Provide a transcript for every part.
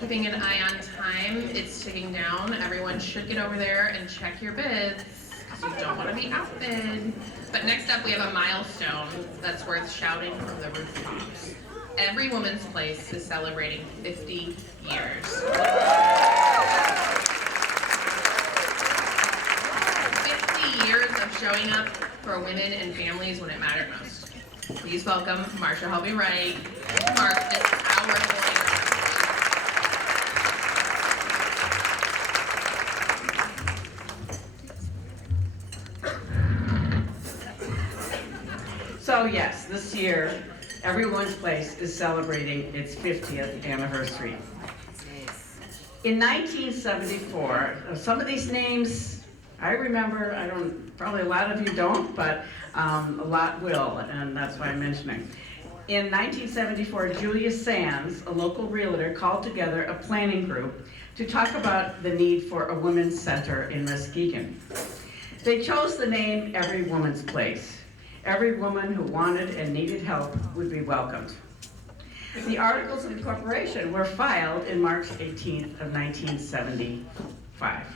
Keeping an eye on time, it's ticking down. Everyone should get over there and check your bids, because you don't want to be outbid. But next up, we have a milestone that's worth shouting from the rooftops. Every Woman's Place is celebrating 50 years. 50 years of showing up for women and families when it mattered most. Please welcome Marcia Hovey-Wright to mark this powerful So yes, this year, Everyone's Place is celebrating its 50th anniversary. In 1974, some of these names I remember, probably a lot of you don't, but a lot will, and that's why I'm mentioning. In 1974, Julia Sands, a local realtor, called together a planning group to talk about the need for a women's center in Muskegon. They chose the name Every Woman's Place. Every woman who wanted and needed help would be welcomed. The Articles of Incorporation were filed in March 18th of 1975.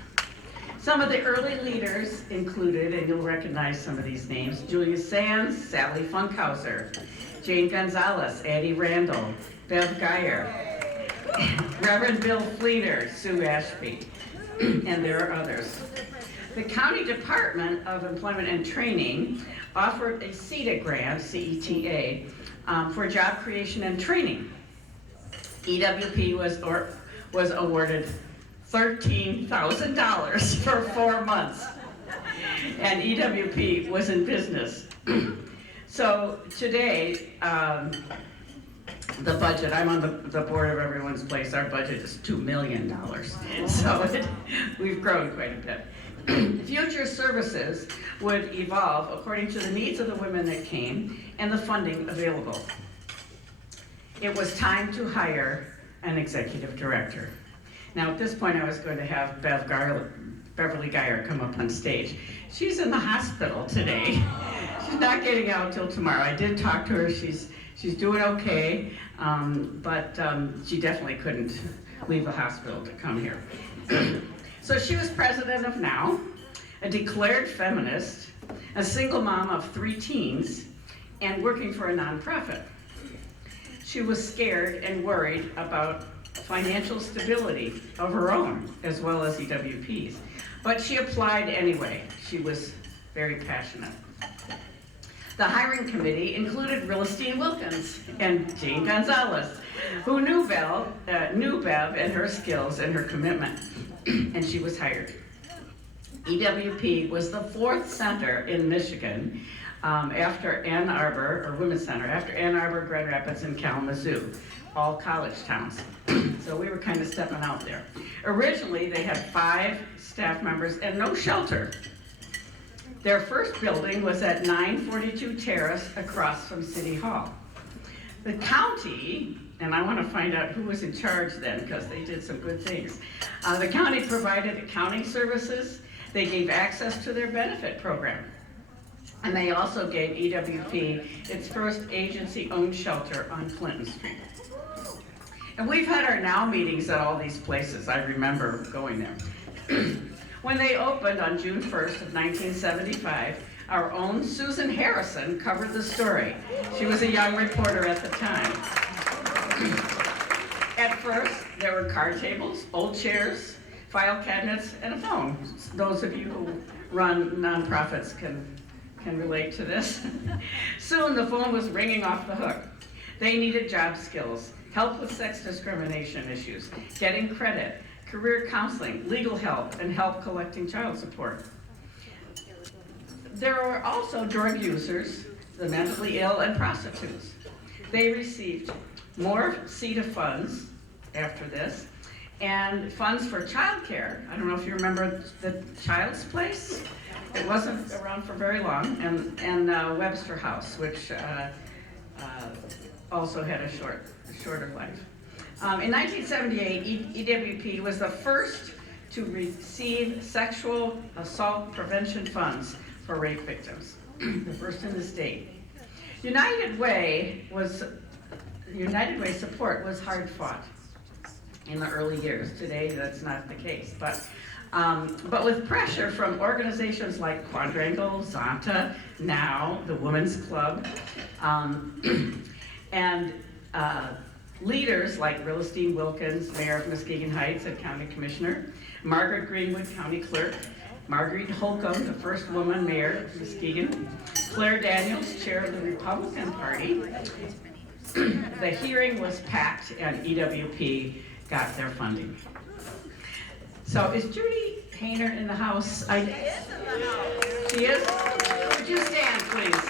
Some of the early leaders included, and you'll recognize some of these names, Julia Sands, Sally Funkhauser, Jane Gonzalez, Addie Randall, Bev Geyer, Reverend Bill Fleeter, Sue Ashby, and there are others. The County Department of Employment and Training offered a CETA grant, C-E-T-A, for job creation and training. EWP was awarded $13,000 for 4 months, and EWP was in business. So today, the budget, I'm on the board of Everyone's Place, our budget is $2 million. So we've grown quite a bit. Future services would evolve according to the needs of the women that came and the funding available. It was time to hire an executive director. Now at this point I was going to have Beverly Geyer come up on stage. She's in the hospital today. She's not getting out till tomorrow. I did talk to her, she's doing okay, but she definitely couldn't leave the hospital to come here. So she was president of NOW, a declared feminist, a single mom of 3 teens, and working for a nonprofit. She was scared and worried about financial stability of her own, as well as EWP's. But she applied anyway. She was very passionate. The hiring committee included Realistine Wilkins and Jane Gonzalez, who knew Bev and her skills and her commitment, and she was hired. EWP was the 4th center in Michigan after Ann Arbor, or Women's Center, after Ann Arbor, Grand Rapids, and Kalamazoo, all college towns. So we were kind of stepping out there. Originally, they had 5 staff members and no shelter. Their first building was at 942 Terrace across from City Hall. The county, and I want to find out who was in charge then because they did some good things. The county provided accounting services. They gave access to their benefit program. And they also gave EWP its first agency-owned shelter on Clinton Street. And we've had our NOW meetings at all these places. I remember going there. When they opened on June 1st of 1975, our own Susan Harrison covered the story. She was a young reporter at the time. At first, there were card tables, old chairs, file cabinets, and a phone. Those of you who run nonprofits can relate to this. Soon the phone was ringing off the hook. They needed job skills, help with sex discrimination issues, getting credit, career counseling, legal help, and help collecting child support. There were also drug users, the mentally ill, and prostitutes. They received more CETA funds after this, and funds for childcare. I don't know if you remember the Child's Place. It wasn't around for very long, and Webster House, which also had a shorter life. In 1978, EWP was the first to receive sexual assault prevention funds for rape victims, the first in the state. United Way support was hard fought. in the early years. Today, that's not the case. But with pressure from organizations like Quadrangle, Zonta, now the Women's Club, and leaders like Realstein Wilkins, Mayor of Muskegon Heights and County Commissioner, Margaret Greenwood, County Clerk, Marguerite Holcomb, the first woman mayor of Muskegon, Claire Daniels, chair of the Republican Party. The hearing was packed and EWP got their funding. So is Judy Hayner in the house? She is? Would you stand, please?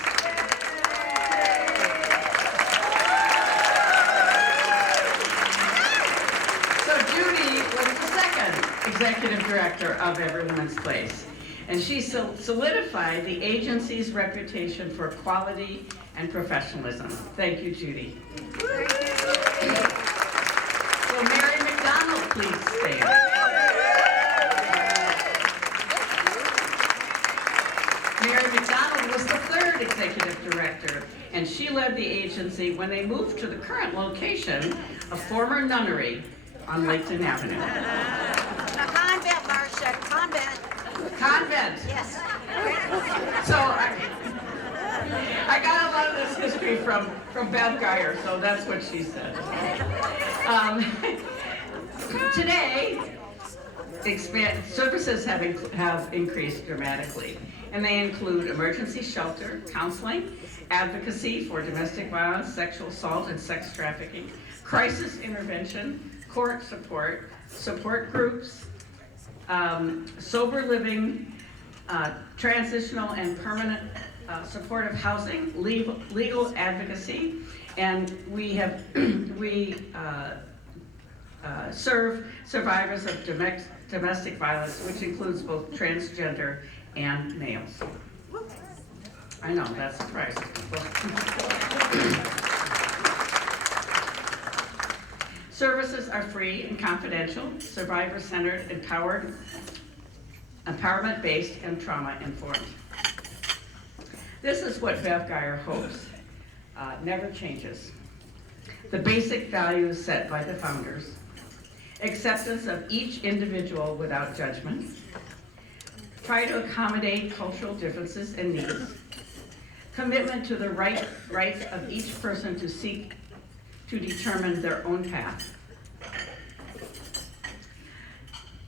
So Judy was the second executive director of Every Woman's Place, and she solidified the agency's reputation for quality and professionalism. Thank you, Judy. So Mary McDonald, please stand. Mary McDonald was the third executive director, and she led the agency when they moved to the current location, a former nunnery on Layton Avenue. Convent, Marcia, convent. Convent. Yes. So I got a lot of this history from Bev Geyer, so that's what she said. Today, services have increased dramatically, and they include emergency shelter, counseling, advocacy for domestic violence, sexual assault, and sex trafficking, crisis intervention, court support, support groups, sober living, transitional and permanent supportive housing, legal advocacy, and we serve survivors of domestic violence, which includes both transgender and males. I know, that's surprising. Services are free and confidential, survivor-centered, empowerment-based, and trauma-informed. This is what Bev Geyer hopes never changes. The basic values set by the founders, acceptance of each individual without judgment, try to accommodate cultural differences and needs, commitment to the rights of each person to seek to determine their own path.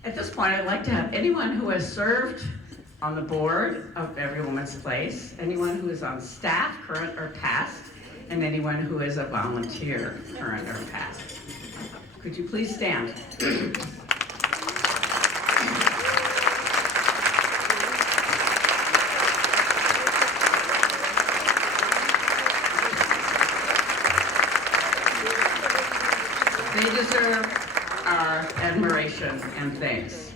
At this point, I'd like to have anyone who has served on the board of Every Woman's Place, anyone who is on staff, current or past, and anyone who is a volunteer, current or past. Could you please stand? They deserve our admiration and thanks.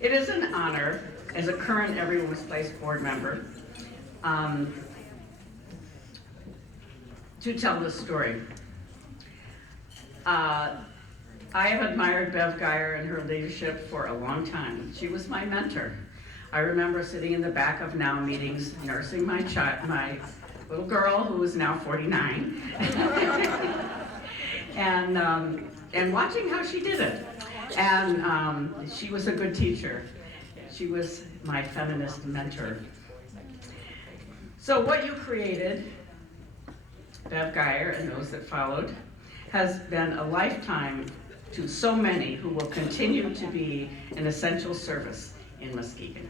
It is an honor, as a current Every Woman's Place board member, to tell this story. I have admired Bev Geyer and her leadership for a long time. She was my mentor. I remember sitting in the back of Now meetings, nursing my little girl who is now 49, and watching how she did it. And she was a good teacher. She was my feminist mentor. So what you created, Bev Geyer and those that followed, has been a lifetime to so many who will continue to be an essential service in Muskegon.